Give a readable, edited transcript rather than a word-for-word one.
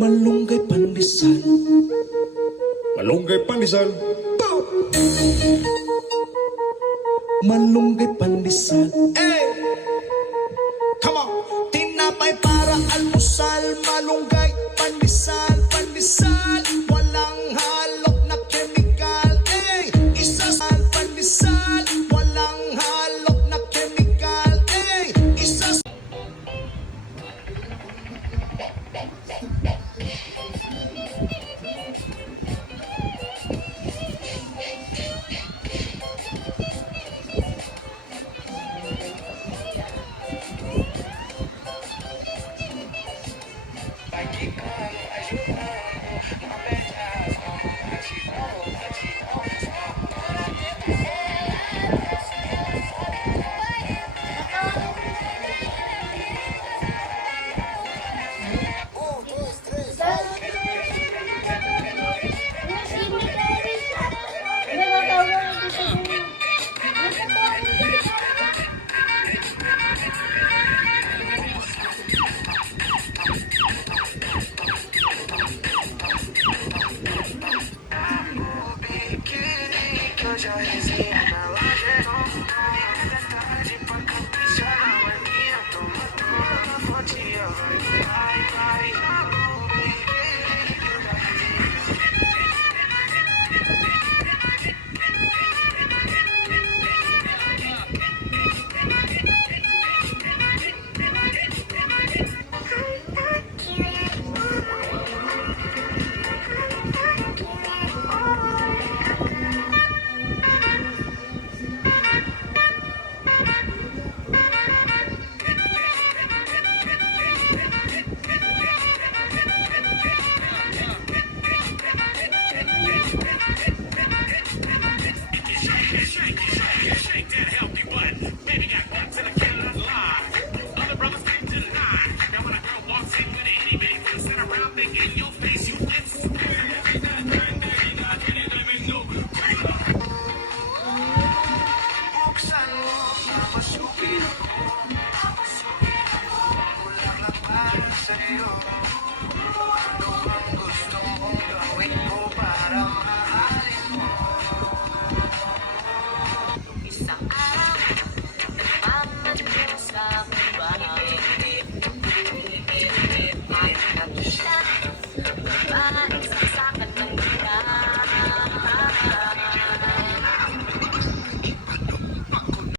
Malunggay pandesal. Malunggay pandesal. Malunggay pandesal. Hey! Come on! Tinapay para almusal, malunggay, pandesal, pandesal. Walang halok na chemical. Hey! Isasal, pandesal. Walang halok na chemical. Hey! Isasal. Pagi kang ayunan